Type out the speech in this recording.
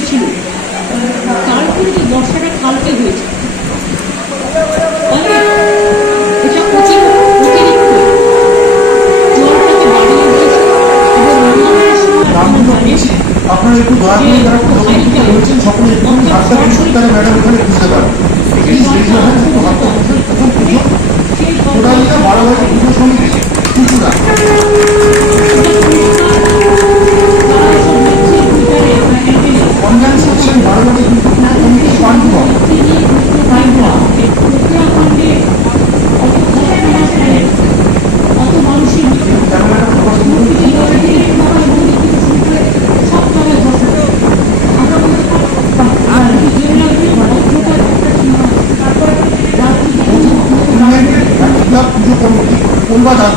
ছিল তারপরে যে বর্ষাটা কালকে হয়েছে। আপনারা একটু দয়া করে যারা রয়েছেন সকলে একটু রাস্তা কিছু তারা ম্যাডাম এখানে বুঝতে পারেন এই স্টেশন হয় হাতে পুজো ওটা সমিতি কিছুটা এটা পরিষ্কার পুজো কমিটি অনুবাদ